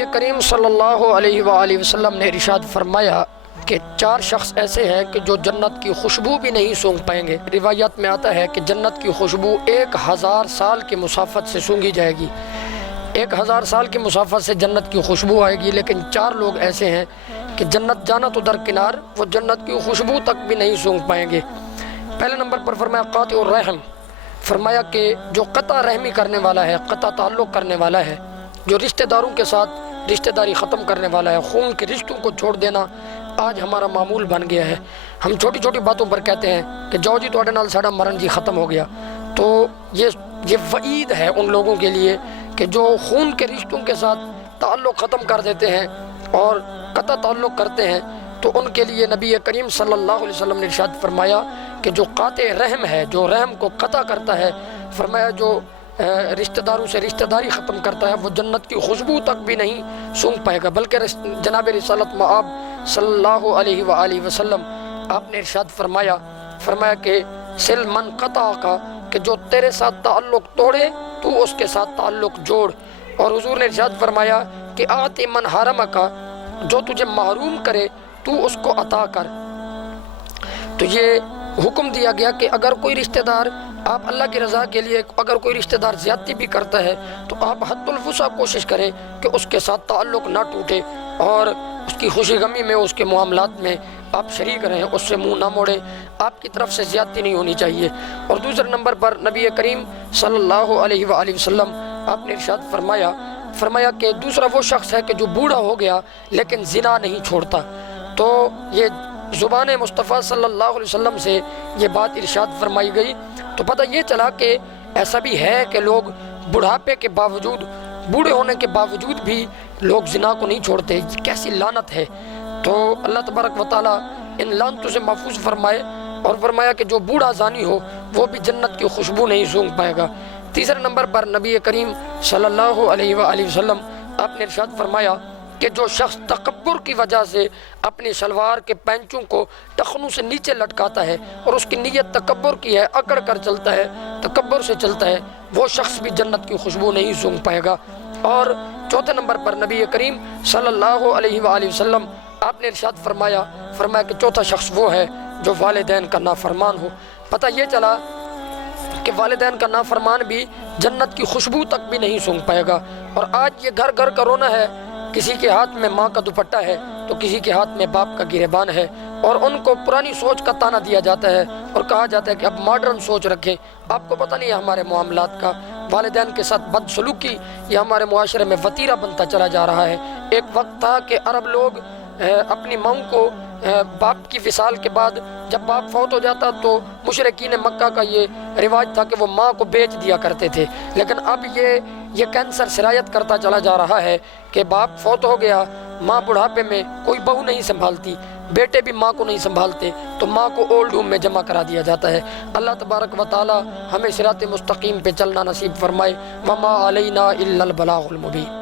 نبی کریم صلی اللہ علیہ وآلہ وسلم نے ارشاد فرمایا کہ 4 شخص ایسے ہیں کہ جو جنت کی خوشبو بھی نہیں سونگھ پائیں گے۔ روایات میں آتا ہے کہ جنت کی خوشبو 1000 سال کی مسافت سے سونگھی جائے گی۔ 1000 سال کی مسافت سے جنت کی خوشبو آئے گی، لیکن 4 لوگ ایسے ہیں کہ جنت جانا تو درکنار، وہ جنت کی خوشبو تک بھی نہیں سونگھ پائیں گے۔ پہلے نمبر پر فرمایا قاطع الرحم، فرمایا کہ جو قطع رحمی کرنے والا ہے، قطع تعلق کرنے والا ہے، جو رشتہ داروں کے ساتھ رشتہ داری ختم کرنے والا ہے، خون کے رشتوں کو چھوڑ دینا آج ہمارا معمول بن گیا ہے۔ ہم چھوٹی چھوٹی باتوں پر کہتے ہیں کہ جاؤ جی تواڈے نال ساڈا مرن جی ختم ہو گیا، تو یہ وعید ہے ان لوگوں کے لیے کہ جو خون کے رشتوں کے ساتھ تعلق ختم کر دیتے ہیں اور قطع تعلق کرتے ہیں، تو ان کے لیے نبی کریم صلی اللہ علیہ وسلم نے ارشاد فرمایا کہ جو قاطع رحم ہے، جو رحم کو قطع کرتا ہے، فرمایا جو رشتہ داروں سے رشتہ داری ختم کرتا ہے، وہ جنت کی خوشبو تک بھی نہیں سونگھ پائے گا۔ بلکہ جناب رسالت مآب صلی اللہ علیہ وآلہ وسلم آپ نے ارشاد فرمایا کہ سل من قطع کا، کہ جو تیرے ساتھ تعلق توڑے تو اس کے ساتھ تعلق جوڑ۔ اور حضور نے ارشاد فرمایا کہ آتی من حرم کا، جو تجھے محروم کرے تو اس کو عطا کر۔ تو یہ حکم دیا گیا کہ اگر کوئی رشتہ دار، آپ اللہ کی رضا کے لیے اگر کوئی رشتہ دار زیادتی بھی کرتا ہے تو آپ حد الوسع کوشش کریں کہ اس کے ساتھ تعلق نہ ٹوٹے، اور اس کی خوشی غمی میں، اس کے معاملات میں آپ شریک رہیں، اس سے منہ نہ موڑیں، آپ کی طرف سے زیادتی نہیں ہونی چاہیے۔ اور دوسرے نمبر پر نبی کریم صلی اللہ علیہ وآلہ وسلم آپ نے ارشاد فرمایا کہ دوسرا وہ شخص ہے کہ جو بوڑھا ہو گیا لیکن زنا نہیں چھوڑتا۔ تو یہ زبان مصطفیٰ صلی اللہ علیہ وسلم سے یہ بات ارشاد فرمائی گئی، تو پتہ یہ چلا کہ ایسا بھی ہے کہ لوگ بڑھاپے کے باوجود، بوڑھے ہونے کے باوجود بھی لوگ زنا کو نہیں چھوڑتے۔ یہ کیسی لعنت ہے! تو اللہ تبارک و تعالیٰ ان لعنتوں سے محفوظ فرمائے، اور فرمایا کہ جو بوڑھا زانی ہو وہ بھی جنت کی خوشبو نہیں سونگھ پائے گا۔ تیسرے نمبر پر نبی کریم صلی اللہ علیہ وآلہ وسلم آپ نے ارشاد فرمایا کہ جو شخص تکبر کی وجہ سے اپنی شلوار کے پینچوں کو ٹخنوں سے نیچے لٹکاتا ہے اور اس کی نیت تکبر کی ہے، اکڑ کر چلتا ہے، تکبر سے چلتا ہے، وہ شخص بھی جنت کی خوشبو نہیں سونگھ پائے گا۔ اور چوتھے نمبر پر نبی کریم صلی اللہ علیہ وآلہ وسلم آپ نے ارشاد فرمایا کہ چوتھا شخص وہ ہے جو والدین کا نافرمان ہو۔ پتہ یہ چلا کہ والدین کا نافرمان بھی جنت کی خوشبو تک بھی نہیں سونگھ پائے گا۔ اور آج یہ گھر گھر کا رونا ہے، کسی کے ہاتھ میں ماں کا دوپٹہ ہے تو کسی کے ہاتھ میں باپ کا گریبان ہے، اور ان کو پرانی سوچ کا تانا دیا جاتا ہے اور کہا جاتا ہے کہ اب ماڈرن سوچ رکھیں۔ آپ کو پتہ نہیں ہے ہمارے معاملات کا، والدین کے ساتھ بدسلوکی یہ ہمارے معاشرے میں وتیرہ بنتا چلا جا رہا ہے۔ ایک وقت تھا کہ عرب لوگ اپنی ماں کو باپ کی وصال کے بعد جب باپ فوت ہو جاتا تو مشرکین مکہ کا یہ رواج تھا کہ وہ ماں کو بیچ دیا کرتے تھے، لیکن اب یہ کینسر سرایت کرتا چلا جا رہا ہے کہ باپ فوت ہو گیا، ماں بڑھاپے میں کوئی بہو نہیں سنبھالتی، بیٹے بھی ماں کو نہیں سنبھالتے، تو ماں کو اولڈ ہوم میں جمع کرا دیا جاتا ہے۔ اللہ تبارک و تعالی ہمیں صراط مستقیم پہ چلنا نصیب فرمائے۔ وما علینا الا البلاغ المبین۔